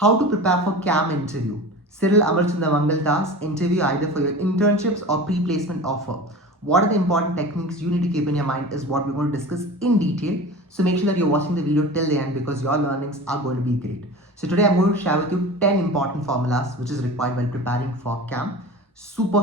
How to prepare for CAM interview. Cyril Amarchandra Mangaldas interview either for your internships or pre-placement offer. What are the important techniques you need to keep in your mind is what we're going to discuss in detail. So make sure that you're watching the video till the end because your learnings are going to be great. So today I'm going to share with you 10 important formulas which is required while preparing for CAM. Super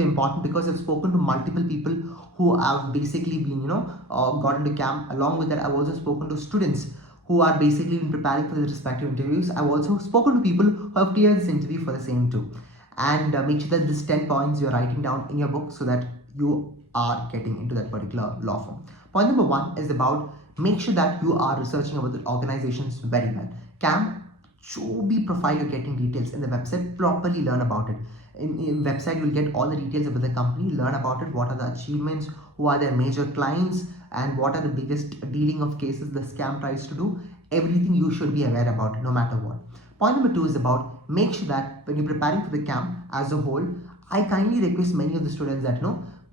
important because I've spoken to multiple people who have basically been got into CAM. Along with that, I've also spoken to students who are basically been preparing for the respective interviews. I've also spoken to people who have cleared this interview for the same too. And make sure that this 10 points you're writing down in your book so that you are getting into that particular law firm. Point number one is about make sure that you are researching about the organizations very well. CAM, show be profile you're getting details in the website, properly learn about it. In website you'll get all the details about the company, learn about it, what are the achievements, who are their major clients, and what are the biggest dealing of cases the scam tries to do. Everything you should be aware about no matter what. Point number two is about make sure that when you're preparing for the CAM as a whole, I kindly request many of the students that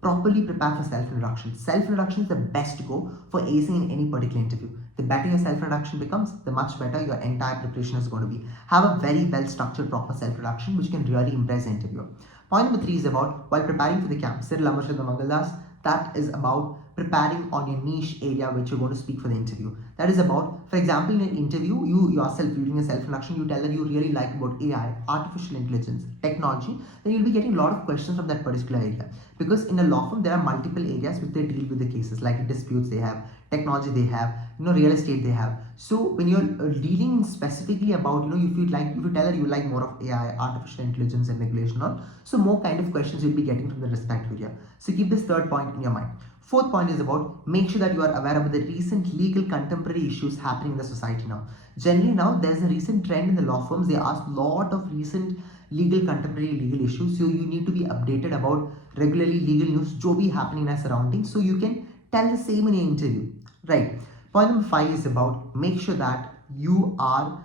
properly prepare for self-introduction. Self-introduction is the best go for acing in any particular interview. The better your self-introduction becomes, the much better your entire preparation is going to be. Have a very well-structured proper self-introduction which can really impress the interviewer. Point number three is about while preparing for the CAM, Cyril Amarchandra Mangaldas, that is about preparing on your niche area which you're going to speak for the interview. That is about, for example, in an interview, you yourself reading a self-introduction, you tell that you really like about AI, artificial intelligence, technology, then you'll be getting a lot of questions from that particular area. Because in a law firm, there are multiple areas which they deal with the cases, like disputes they have, technology they have, real estate they have. So when you're dealing specifically about, if you tell that you like more of AI, artificial intelligence and regulation on, so more kind of questions you'll be getting from the respective area. So keep this third point in your mind. Fourth point is about make sure that you are aware about the recent legal contemporary issues happening in the society now. Generally now there's a recent trend in the law firms. They ask a lot of recent contemporary legal issues. So you need to be updated about regularly legal news, jo bhi happening in our surroundings, so you can tell the same in your interview. Right. Point number five is about make sure that you are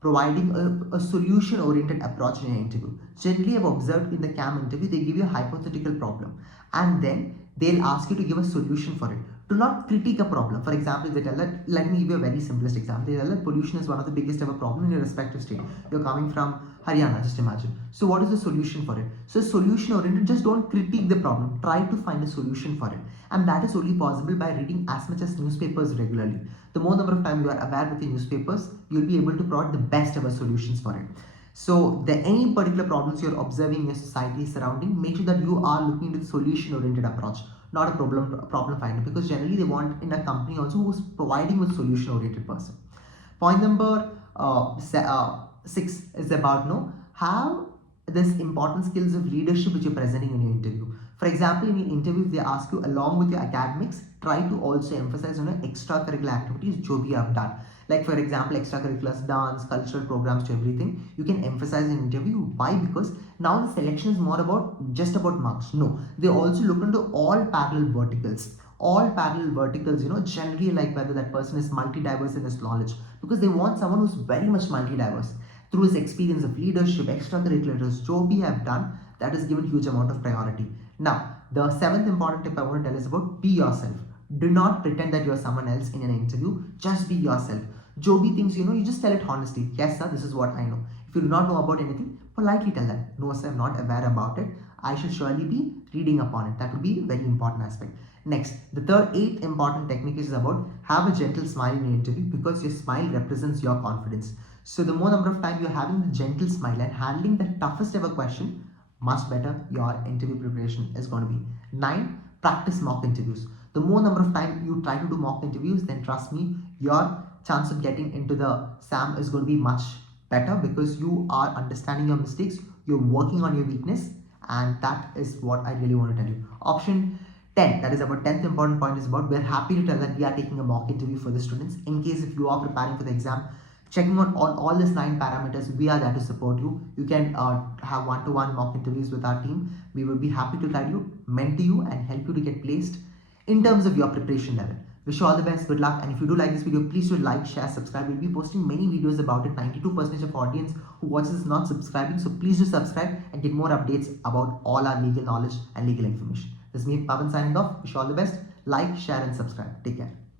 providing a solution-oriented approach in an interview. Generally, I've observed in the CAM interview, they give you a hypothetical problem and then they'll ask you to give a solution for it. Do not critique a problem. For example, they tell that, let me give you a very simplest example. They tell that pollution is one of the biggest ever problem in your respective state. You're coming from Haryana, just imagine. So what is the solution for it? So solution oriented, just don't critique the problem. Try to find a solution for it. And that is only possible by reading as much as newspapers regularly. The more number of time you are aware with the newspapers, you'll be able to provide the best ever solutions for it. So any particular problems you're observing in your society surrounding, make sure that you are looking into the solution oriented approach, not a problem finder, because generally they want in a company also who's providing with solution oriented person. Point number 6 is about have this important skills of leadership which you're presenting in your interview. For example, in your interview, if they ask you along with your academics, try to also emphasize on extracurricular activities jo bhi you have done. Like for example, extracurriculars, dance, cultural programs, to everything you can emphasize in interview. Why? Because now the selection is more about just about marks. No, they also look into all parallel verticals. All parallel verticals, generally like whether that person is multi-diverse in his knowledge, because they want someone who's very much multi-diverse through his experience of leadership, extracurriculars, jo bhi have done, that is given huge amount of priority. Now, the seventh important tip I want to tell is about be yourself. Do not pretend that you are someone else in an interview. Just be yourself. Jo bhi things you just tell it honestly. Yes, sir, this is what I know. If you do not know about anything, politely tell them. No, sir, I'm not aware about it. I should surely be reading upon it. That would be a very important aspect. Next, the eighth important technique is about have a gentle smile in your interview because your smile represents your confidence. So the more number of time you're having the gentle smile and handling the toughest ever question, much better your interview preparation is going to be. 9, practice mock interviews. The more number of time you try to do mock interviews, then trust me, your chance of getting into the SAM is going to be much better because you are understanding your mistakes, you're working on your weakness, and that is what I really want to tell you. Option 10, that is about 10th important point, is about we're happy to tell that we are taking a mock interview for the students. In case if you are preparing for the exam, checking on all these 9 parameters, we are there to support you. You can have one-to-one mock interviews with our team. We will be happy to guide you, mentor you, and help you to get placed in terms of your preparation level. Wish you all the best, good luck, and if you do like this video, please do like, share, subscribe. We'll be posting many videos about it. 92% of audience who watches is not subscribing, so please do subscribe and get more updates about all our legal knowledge and legal information. This is me, Pavan, signing off. Wish you all the best. Like, share, and subscribe. Take care.